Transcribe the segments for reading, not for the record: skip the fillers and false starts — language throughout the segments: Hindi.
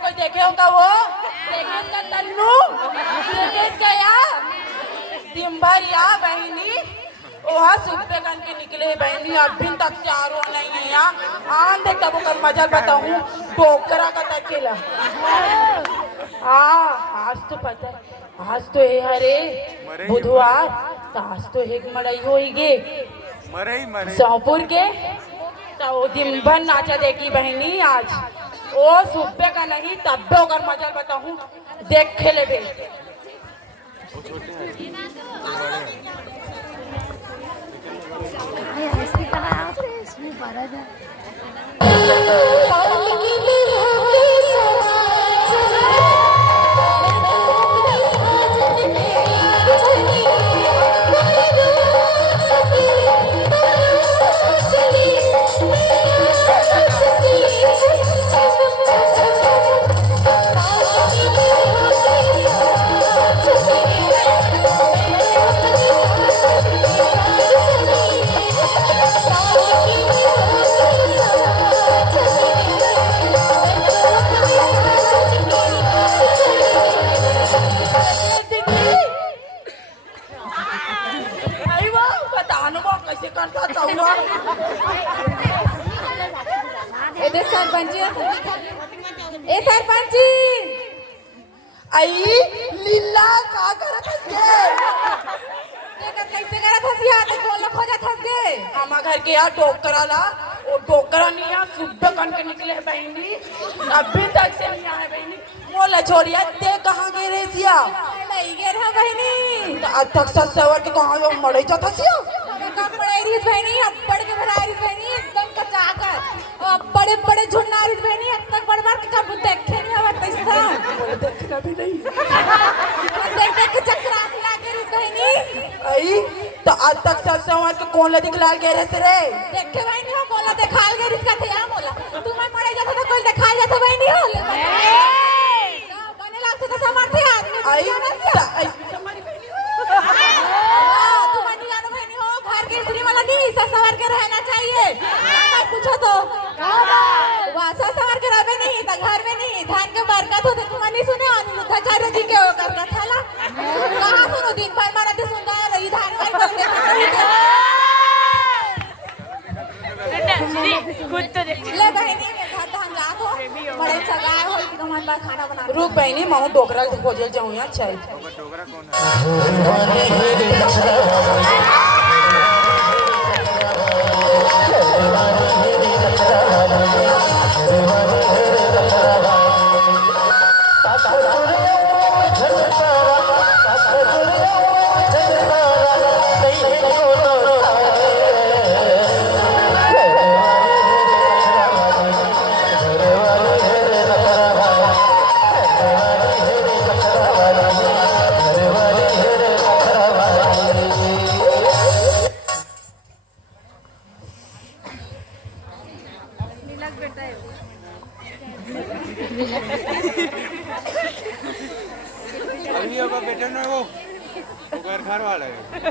कोई देखे होगा वो देखे इसका तन्नू देखे इसका यार दिन भर यार बहनी वहाँ सुबह कन के निकले बहनी अभी तक से आ रहा नहीं है यहाँ आन देख तब कर मजा बताऊँ टोकरा का तकेला आज तो पता है आज तो है हरे बुधवार तो आज तो एक मड़ई होगी सौपुर के तो दिन भर नाचा देखी बहनी आज ओ सुबह का नहीं तब भी अगर मजा बताऊं देख खेले बे सरपंची आई लीला का करत कैसे करत हसी हाथ कौन लखो जात हसगे हमार घर के यार टोकरा ला वो टोकरा नहीं यार सुबह कन के निकले बहनी अभी तक से नहीं आए बहनी मोला छोड़िया ते कहाँ गए रे सिया नहीं गए रहा बहनी आज तक ससवर के कहाँ वो मड़ई जात हसिया कब पढ़ाई रही बहनी अब पढ़ के भराई रही बहनी एकदम कचा कर बड़े बड़े झुन्ना रही बहनी अब तक बड़ बार कब देखे नहीं हवा पैसा देखना भी नहीं देख देख के चक्कर आने लगे रही बहनी आई तो आज तक ससवर के कौन ला दिखलाल गए रे से रे देखे बहनी हो बोला दिखाल गए इसका थे या बोला तुम्हें पढ़ाई जाता तो कोई दिखाल जाता बहनी हो बने लगता था समर्थ आदमी आई हमारी बहनी तुम्हारी जानो बहनी हो घर के स्त्री वाला नहीं ससवर के रहना चाहिए पूछो तो वासा सवर के रहे नहीं तो घर में नहीं धान के बरकत होते तुम्हारी सुने अनिरुद्धाचार्य जी के करना थाला कहाँ सुनो दिन भर मारा तो सुनता है रही धान भाई ले बहनी धान जा हो बड़े सगाए हो कि तुम्हारे पास खाना बना रुक बहनी मैं टोकरा खोजे जाऊँ यहाँ चल टोकरा कौन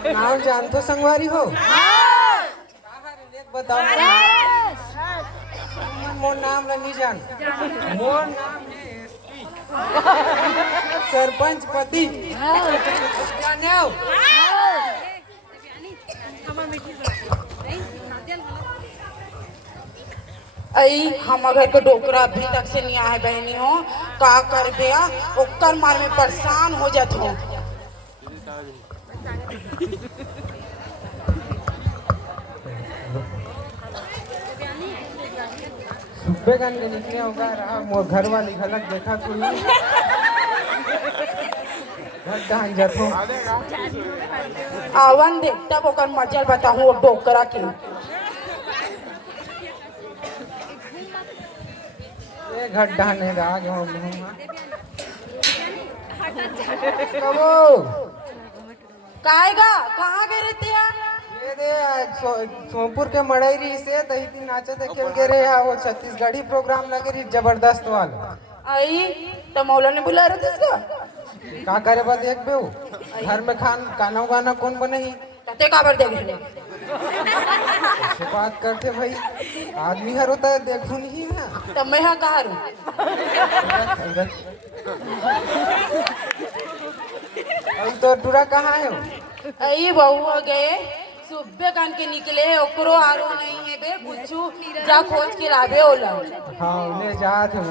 नाम जानतो संगवारी हो? बताओ मोर नाम नहीं जान। मोर नाम है एसपी सरपंच पति जाने आओ। आई हम घर के डोकरा अभी तक से नहीं आए बहनी हो का कर गया ओकर मार में परेशान हो जात हो। सुबह गन के निकले होगा रहा मोर घर वाली खलक देखा कोई घर डाल जात हो। आवन देख तब ओकर मजल बताऊं डोकरा के। ये घर डालने रहा गया कबो काहेगा कहाँ गए रहते हैं? ये दे सोमपुर के मड़ई से दही नाचे देखे के रे वो छत्तीसगढ़ी प्रोग्राम लगे रही जबरदस्त वाला। आई तो मौला ने बुला रहे थे इसका का करे बा देख बे घर में खाना गाना कौन बने ही कते काबर देख रहे से बात करते भाई आदमी हर होता है देखू नहीं मैं तो मैं हाँ कहा रू अब तो टूरा कहाँ है? आई बहू गए सुबह कान के निकले ओकरो आरो नहीं है बे कुछू जा खोज के लावे ओला। हाँ ले जात है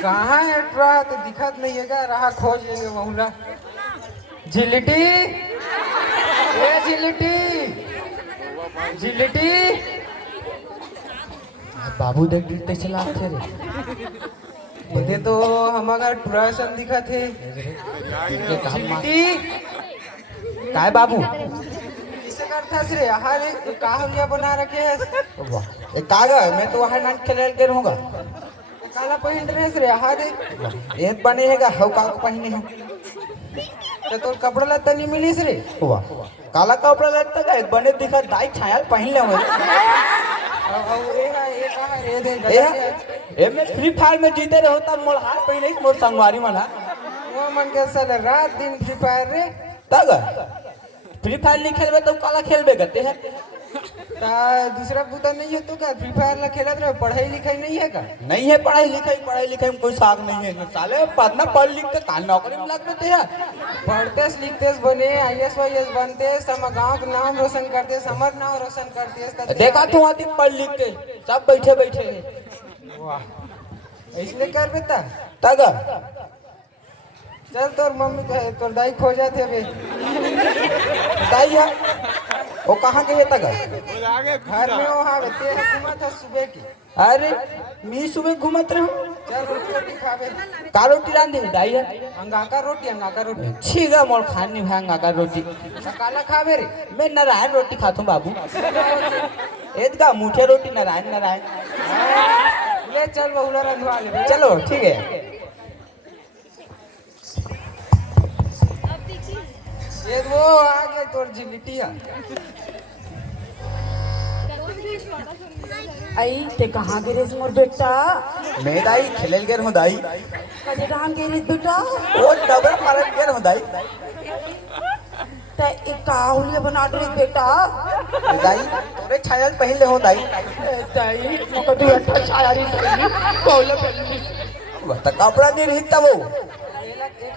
कहाँ है ट्रा तो दिखत नहीं है क्या रहा खोज लेंगे बहुला। जिलिटी ए जिलिटी जिलिटी बाबू देख गिरते चला थे रे ये तो हमारा टूरासन दिखा थे। जिलिटी काय बाबू इसे करता से हाल का हम बना रखे हैं एक कागज मैं तो वहां नाच खेल के रहूंगा काला पहन ड्रेस रे हाथ एक बने हैगा हव का पहने हो तो तोर कपड़ा लत्ता नहीं मिलीस रे वाह काला कपड़ा लगता का एक बने दिखा दाई छाया पहन ले हो ए कहा रे दे ए मैं फ्री फायर में जीते रहो तब मोर हाथ पहने मोर संगवारी मना वो मन के साले रात दिन फ्री फायर रे तग फ्री फायर नहीं खेलबे तो काला खेलबे गते है ता दूसरा पुता नहीं है तो क्या फ्री फायर ला खेलत रहे पढ़ाई लिखाई नहीं है का? नहीं है पढ़ाई लिखाई में कोई साग नहीं है साले पढ़ना पढ़ लिख के काल नौकरी में लग देते हैं पढ़ते लिखते बने IAS वाईएस बनते हम गांव का नाम रोशन करते हमर नाम रोशन करते देखा तू आती पढ़ लिख के सब बैठे बैठे हैं वाह इसलिए कर बेटा तग चल तोर मम्मी तोर दाई खो जाते बे दाई है वो कहाँ गए तक घर में वहाँ बेटे हुकूमत है सुबह की। अरे मी सुबह घूमत रहो चल रोटी खावे का रोटी रांध दे दाई है अंगाका रोटी ठीक है मोर खानी भांगा का रोटी काला खावे रे मैं नारायण रोटी खाता हूँ बाबू एदगा मुठे रोटी नारायण ले चल बहुला रंधवा ले चलो ठीक है ये वो आगे तोर जिलिटिया आई ते कहाँ गिरे मोर बेटा मैं दाई खेल गए हूँ दाई कदे कहाँ गिरे बेटा वो डबल मार गए हूँ दाई ते एक काहुलिया बना दे बेटा दाई तोरे छाया पहन ले हो दाई ताई मोको तू अच्छा छाया री कोला पहन तो कपड़ा नहीं रहता वो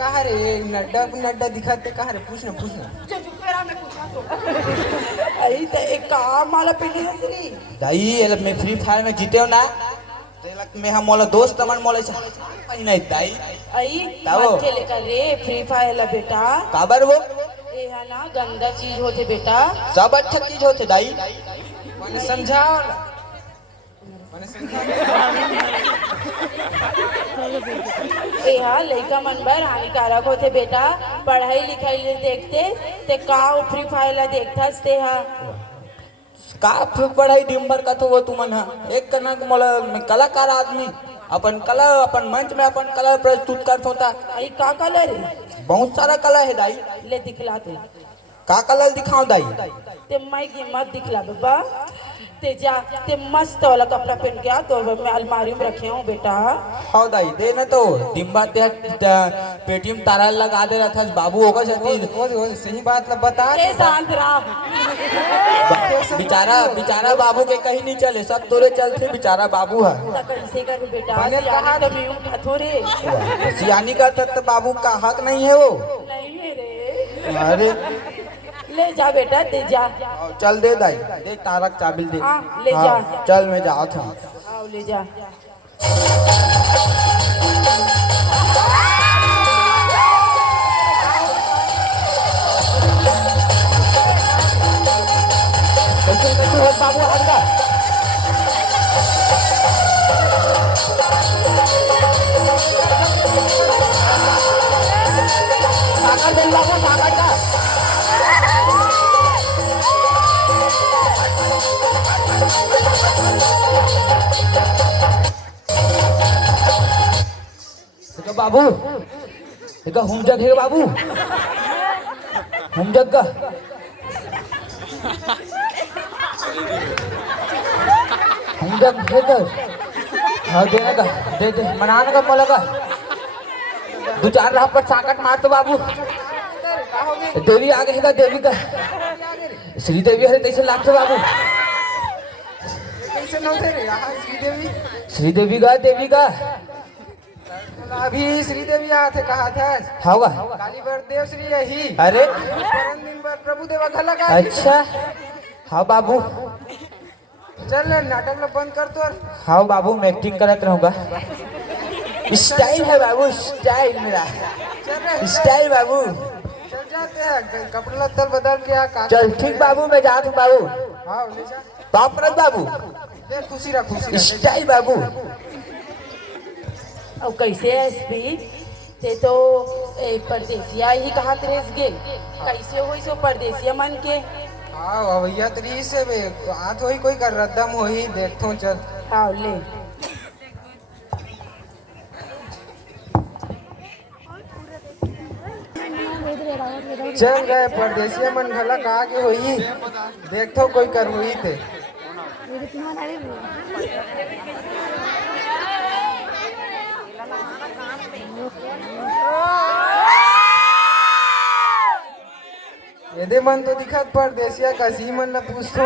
कहाँ रे नड्डा नड्डा दिखाते कहाँ रे पूछना तेरा मैं पूछा तो आई ते एक काम वाला पेटी हसरी दाई ये मैं फ्री फायर में जीते हो ना तेलक में हम मोला दोस्त मन मोला से पानी नहीं दाई आई ताओ। मत खेले कर रे फ्री फायर ला बेटा काबर वो ये है ना गंदा चीज होते बेटा सब अच्छा चीज होते दाई मैंने समझाओ ये हाँ लड़का मन बर हानिकारक होते बेटा पढ़ाई लिखाई ले देखते ते का फ्री फायर ला देखथस ते हा का पढ़ाई दिन भर का तो वो तुमन हा एक करना को मोला मैं कलाकार आदमी अपन कला अपन मंच में अपन कला प्रस्तुत करत होता आई का कलर है बहुत सारा कला है दाई ले दिखला तू का कला दिखाओ दाई ते माई की मत दिखला बाबा ते जा ते मस्त वाला कपड़ा पहन के आ तो मैं अलमारी में रखे हूँ बेटा हाँ दाई दे ना तो दिन भर ते पेटीएम तारा लगा दे रहा था बाबू होगा वो सही बात ला बता ए शांत राम बेचारा बाबू के कहीं नहीं चले सब तोरे चलते बेचारा बाबू है तो कैसे कर बेटा बने कहाँ तो मैं उठा थोड़े सियानी का तो बाबू का हक नहीं है वो नहीं है रे अरे ले जा बेटा दे जा चल दे दाई दे तारक चाबिल दे हाँ, ले हाँ, जा। चल मैं जाओ था आओ ले जा बाबू हल्का सागर दे बाबू सागर का देखो बाबू देखो हम जग है बाबू हम जग का हम जग है कर हाँ देने का दे मनाने का मोला का दो चार राह पर साकट मार तो बाबू देवी आ गई का देवी का श्री देवी है तैसे लाख से बाबू कैसे न थे रे यहाँ श्रीदेवी श्रीदेवी का देवी का अभी श्रीदेवी यहाँ थे कहा था होगा काली बर देव श्री यही अरे परम दिन बर प्रभु देवा घला का अच्छा हाँ बाबू चल नाटक लो बंद कर तो हाँ बाबू मैं एक्टिंग करत रहूँगा स्टाइल है बाबू स्टाइल मेरा स्टाइल बाबू चल जाते हैं कपड़ा लत्ता बदल के आ का चल ठीक बाबू मैं जात हूँ बाबू हाँ ले जा बाप रख बाबू ले खुशी रख स्टाइल बाबू अब कैसे है एसपी ते तो परदेसिया ही कहाँ तेरेस गे कैसे हो सो परदेसिया मन के हाँ भैया तरी से बे हाथ होई कोई कर रद्दम होई देखतो चल आओ ले चल गए परदेसिया मन घला कहा के होई देखतो कोई कर हुई थे यदि मन तो दिखत परदेसिया का सी मन ला पूछतो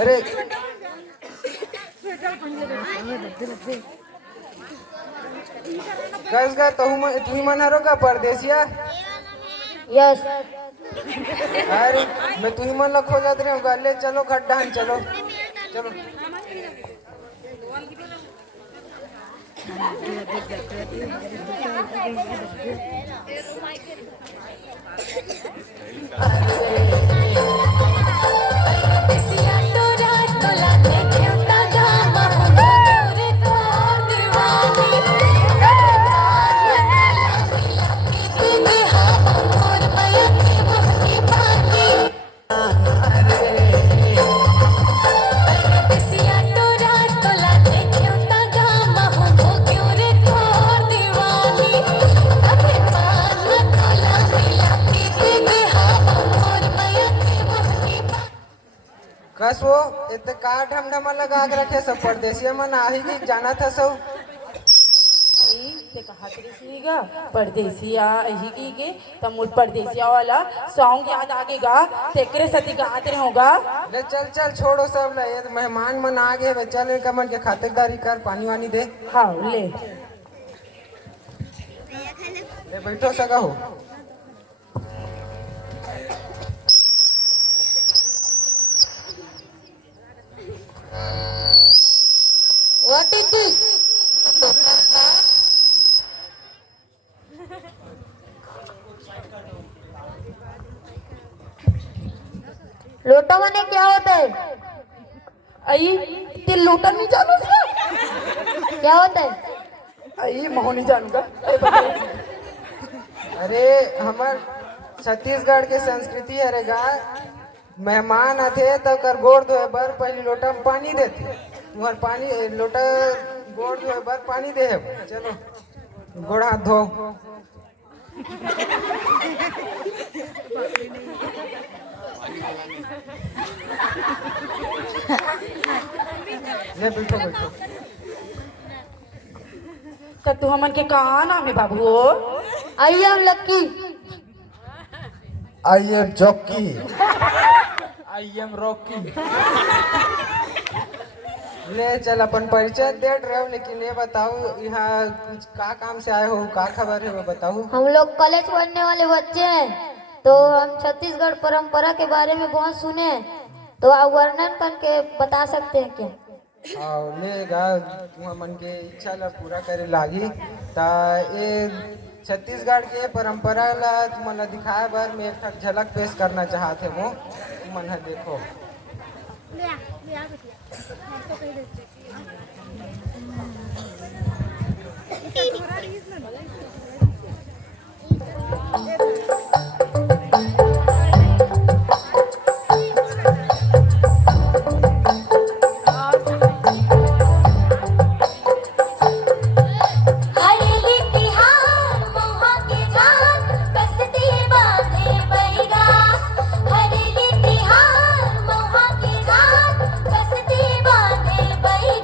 अरे कस गा तू मन हरो का परदेसिया यस अरे मैं तू ही मन ला खो जात रहे ले चलो खड्डा चलो चलो कस वो इतने का ढमढमा लगा के रखे सब परदेसिया मन आही की जाना था सब ते कहा तेरेसीगा परदेसिया यही की के तमुल परदेसिया वाला सॉन्ग याद आगेगा तेकरे सती गात रहे होगा ले चल चल छोड़ो सब ले ये मेहमान मन आ गए बे चल इनका मन के खातिरदारी कर पानी वानी दे हाँ ले ले बैठो सगा हो। What is this? लोटा माने क्या होता है? आई ते लोटा नहीं जानू क्या? क्या होता है? आई मोह नहीं जानूंगा। अरे हमार छत्तीसगढ़ के संस्कृति हरेगा, मेहमान आते तो कर गोड़ धोए बर पहले लोटा में पानी देते, तुम्हार पानी लोटा गोड़ धोए बर पानी दे। चलो गोड़ हाथ धो। ले बैठो बैठो। तो तू हमन के कहाँ नाम है बाबू? I am Lucky. I am Jockey. I am Rocky. ले चल अपन परिचय दे रहे हो, लेकिन ये बताओ यहाँ कुछ का काम से आए हो, का खबर है वो बताओ। हम लोग कॉलेज पढ़ने वाले बच्चे हैं, तो हम छत्तीसगढ़ परंपरा के बारे में बहुत सुने हैं, तो आप वर्णन करके बता सकते हैं क्या? आओ लेगा तुम मन के इच्छा ला पूरा करे लागी ता ये छत्तीसगढ़ के परंपरा ला तुमन ला दिखाए बर मैं एक ठक झलक पेश करना चाहते हो। तुमन ह देखो। हरेली तिहार महुआ के झार कसती बांधे बैगा। हरेली तिहार महुआ के झार कसती बांधे बैगा।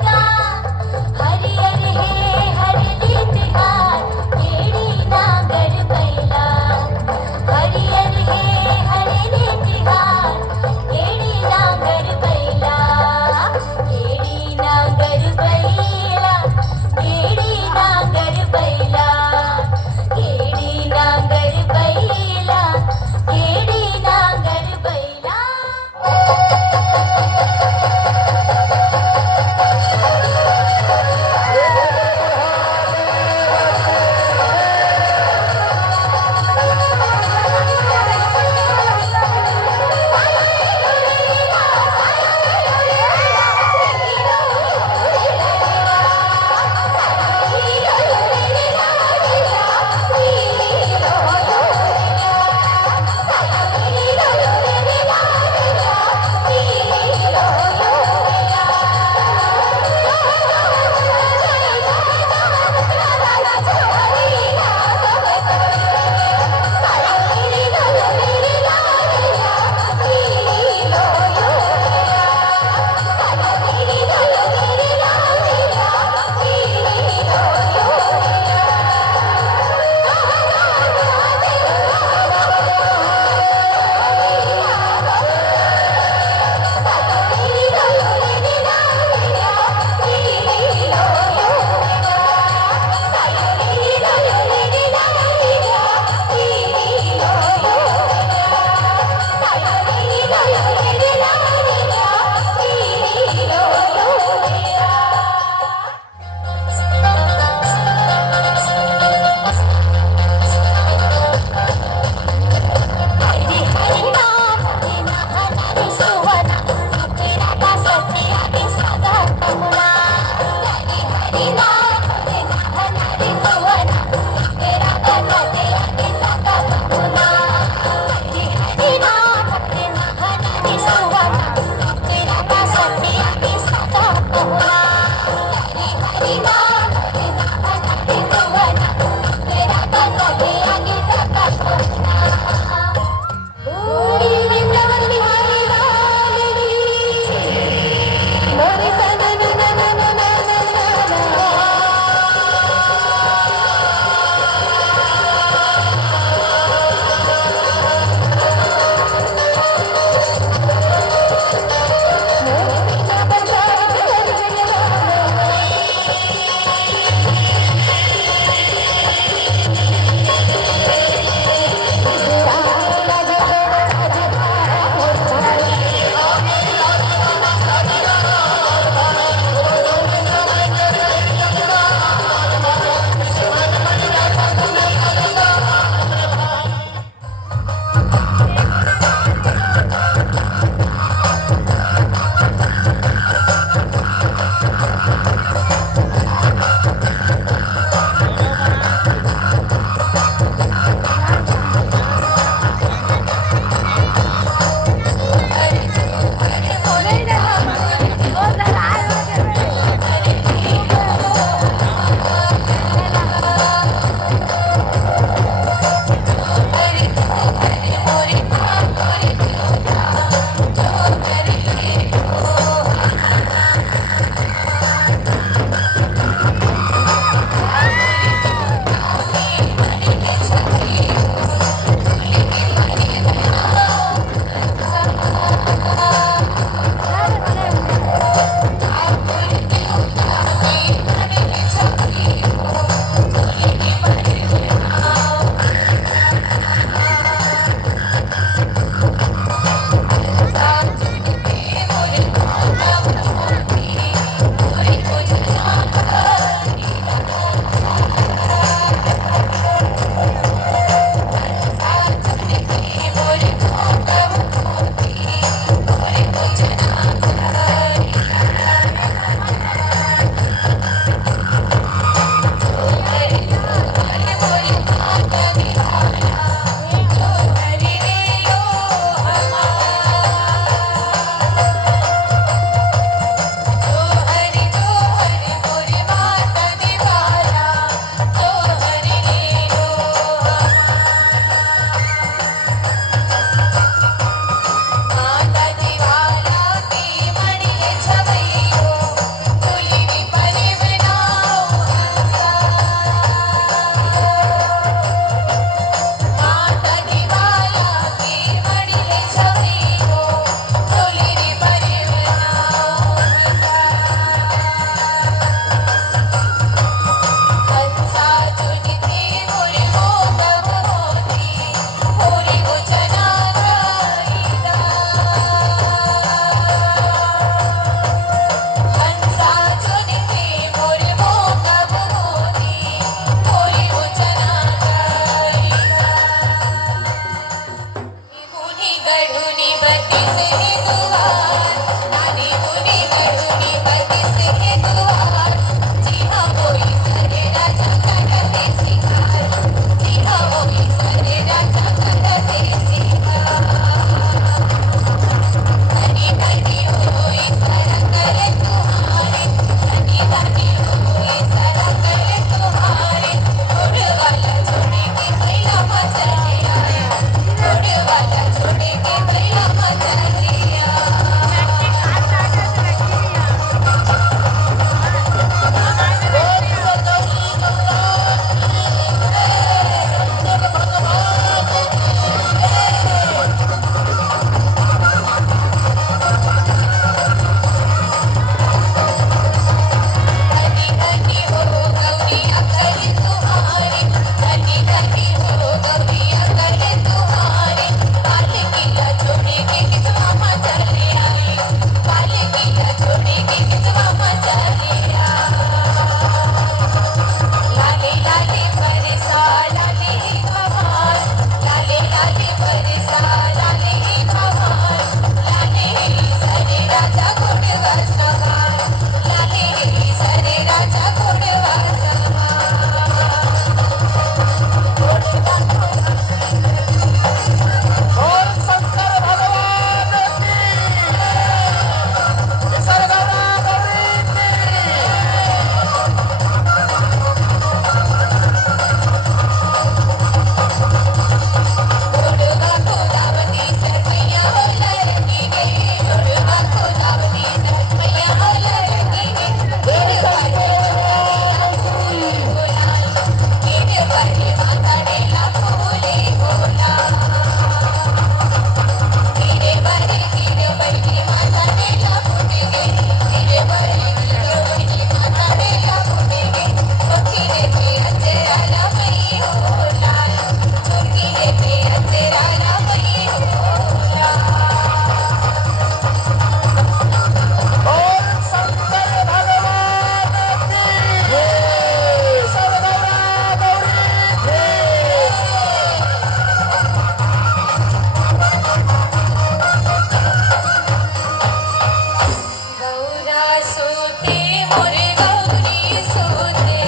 मोरे गौरी सोते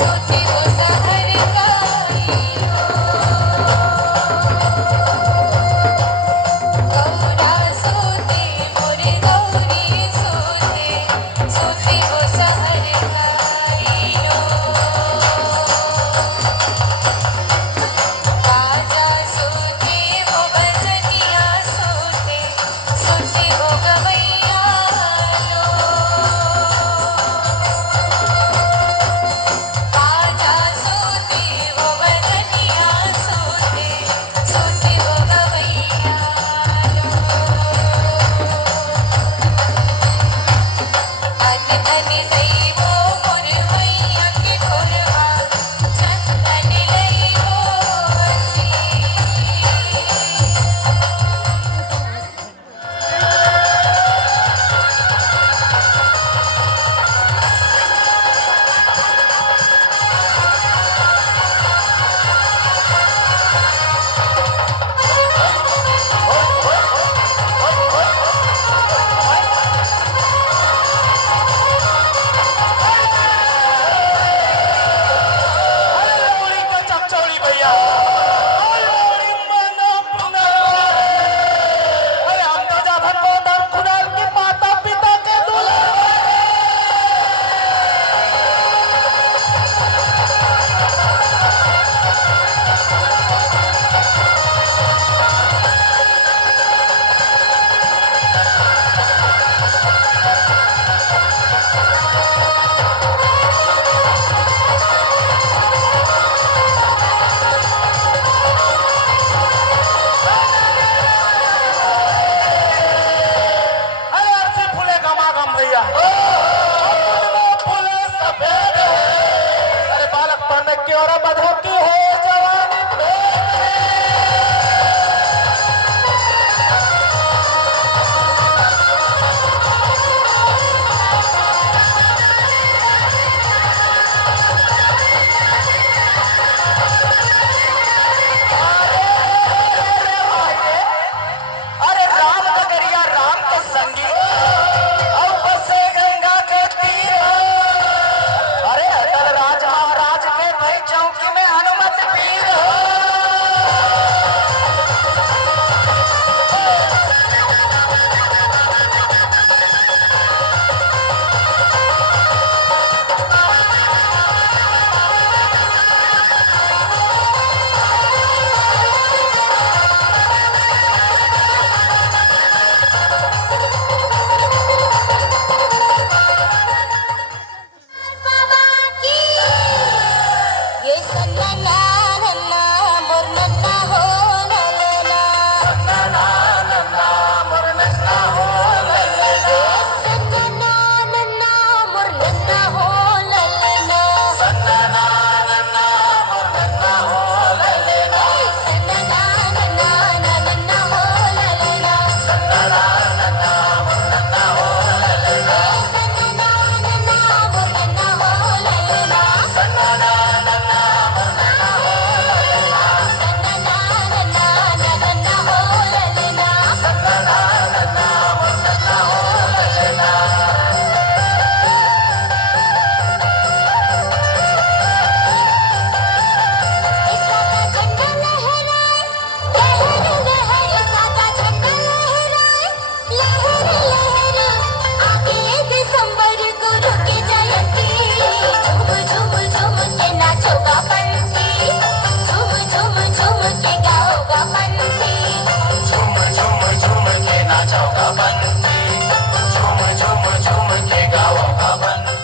सोते वो सहर गाई गौरा सोते मोरे गौरी सोते सोते वो सहर गाई राजा सोते वो बजनिया सोते सोते वो गवैया राजा सोते वो बजनिया सोते सोते वो गवैया धन धन लई वो मोर मैया के ठोरवा चंदन लई वो हसी लोरी को चकचौड़ी भैया लोरी मना पुना अरे हम तो जाभर को दम खुदाल के माता पिता के दुलार अरे अर्सी फूले गमागम भैया फूले सफेद अरे बालक पढ़ने की और बधो की हो जवानी अरे राम नगरिया राम के संगी और बसे गंगा के तीर अरे अटल राज महाराज के भाई चौकी में हनुमत पीर बाबा की ये सन्ना नन्ना मोर नन्ना हो ललना नन्ना मोर नन्ना हो ललना सन्ना नन्ना मोर नन्ना हो ललना नन्ना मोर नन्ना हो ललना सन्ना नन्ना नन्ना हो ललना नन्ना मोर नन्ना हो ललना सन्ना नन्ना मोर नन्ना हो ललना नन्ना मोर नन्ना हो ललना सन्ना नन्ना नन्ना हो ललना नन्ना मोर नन्ना हो ललना ऐसा का झंडा लहराए लहर लहर ऐसा का झंडा लहराए लहर लहर आगे दिसंबर गुरु की जयंती झूम झूम झूम के नाचोगा पंथी झूम झूम झूम के गाओगा पंथी झूम झूम झूम के नाचोगा बंदी झूम झूम झूम के गाओगा बंदी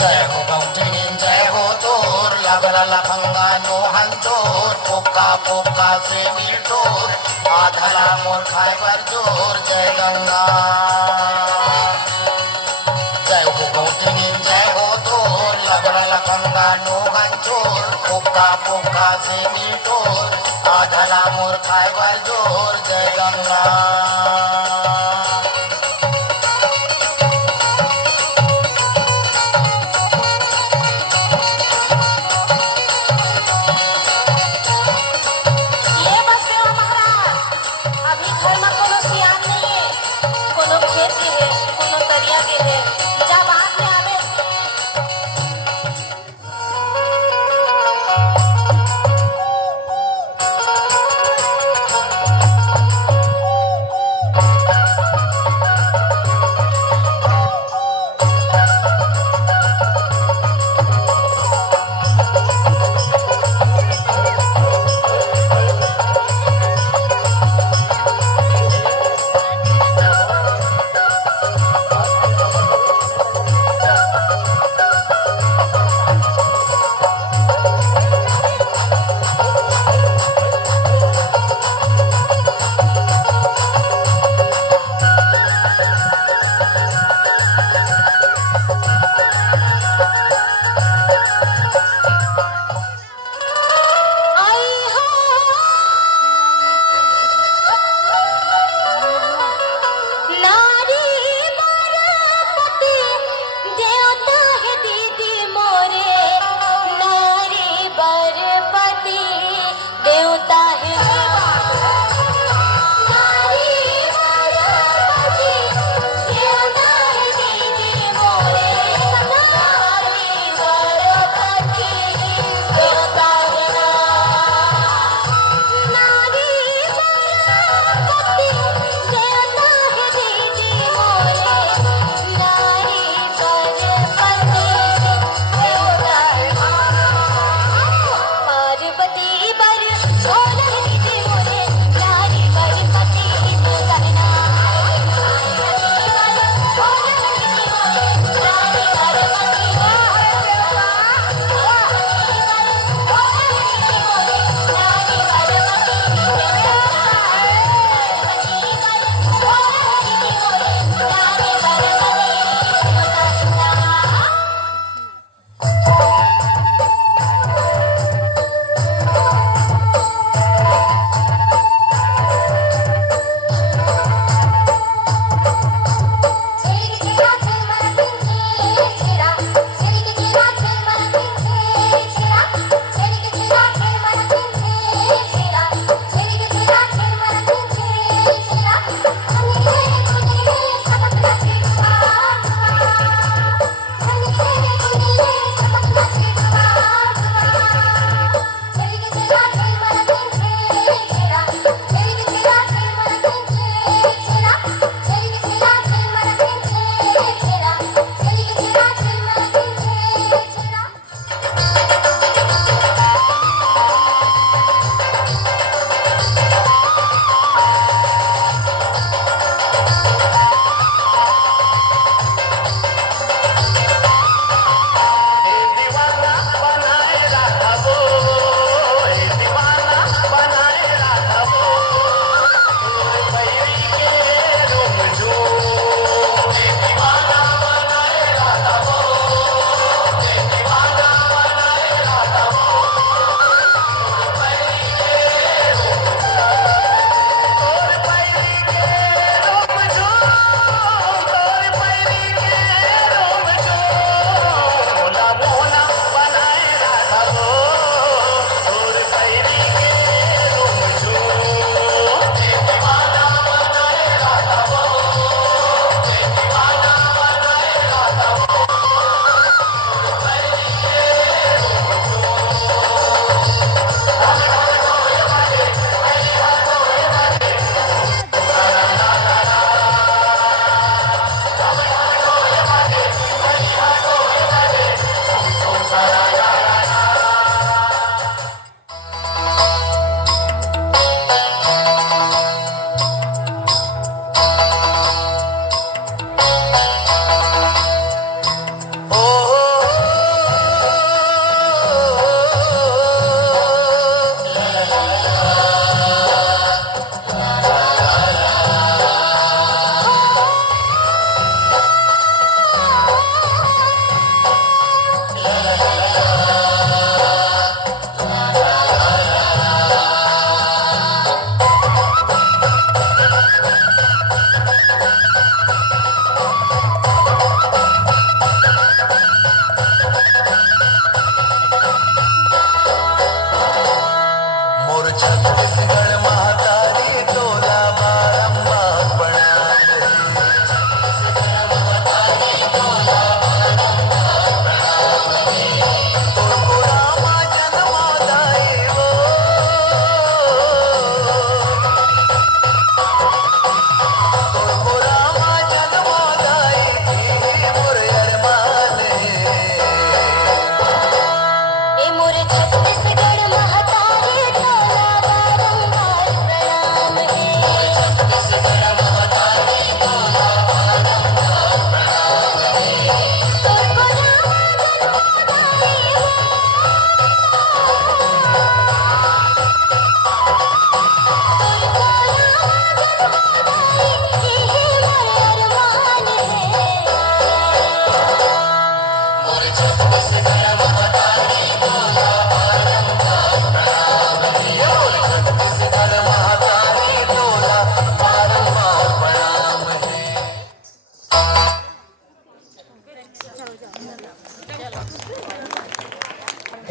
जय हो गौतमी जय हो तोर लगला लफंगा नो हंचोर पोका पोका से मिलटोर आधला मोर खाए पर जोर जय गंगा जय हो गौतमी जय हो तोर लगला लफंगा नो हंचोर पुक्का पुक्का से मीठोर आधला मोर खाए बर जोर जय गंगा ये बस सेवा महाराज अभी घर में कोनो सियान नहीं है कोनो खेत के है कोनो तरिया के है जब बात में आवे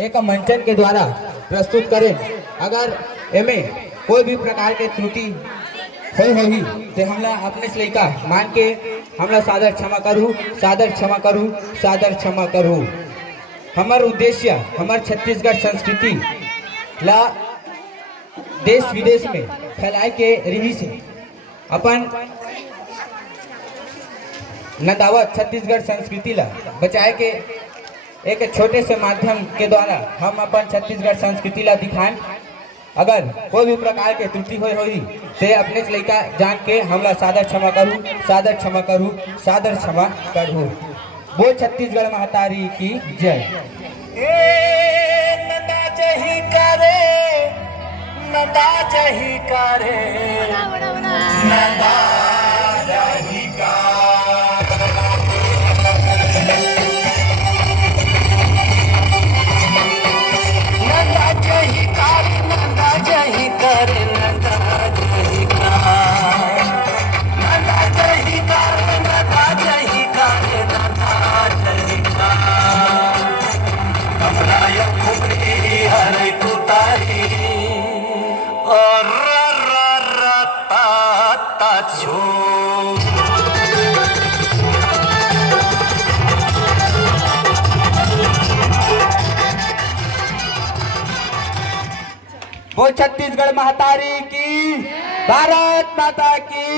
एक मंचन के द्वारा प्रस्तुत करें। अगर एमे कोई भी प्रकार के त्रुटि होही तो हमला अपने से लइका मान के हमला सादर क्षमा करूँ, सादर क्षमा करूँ, सादर क्षमा करूँ। हमार उद्देश्य हमार छत्तीसगढ़ संस्कृति ला देश विदेश में फैलाए के रही से अपन नदावत छत्तीसगढ़ संस्कृति ला बचाए के एक छोटे से माध्यम के द्वारा हम अपन छत्तीसगढ़ संस्कृति ला दिखाएं। अगर कोई भी प्रकार के त्रुटि होई ते अपने से लइका जान के हमला सादर क्षमा करूँ, सादर क्षमा करूँ, सादर क्षमा करूँ। बोल छत्तीसगढ़ महतारी की जय। नंदा जही करे, नंदा जही करे, नंदा जही नंदा जही करे, नंदा जही करे, नंदा जही नंदा जही करे, नंदा जही करे, नंदा जही कमलाया खुबरी हरे तुतारी और ता छो वो छत्तीसगढ़ महतारी की, भारत माता की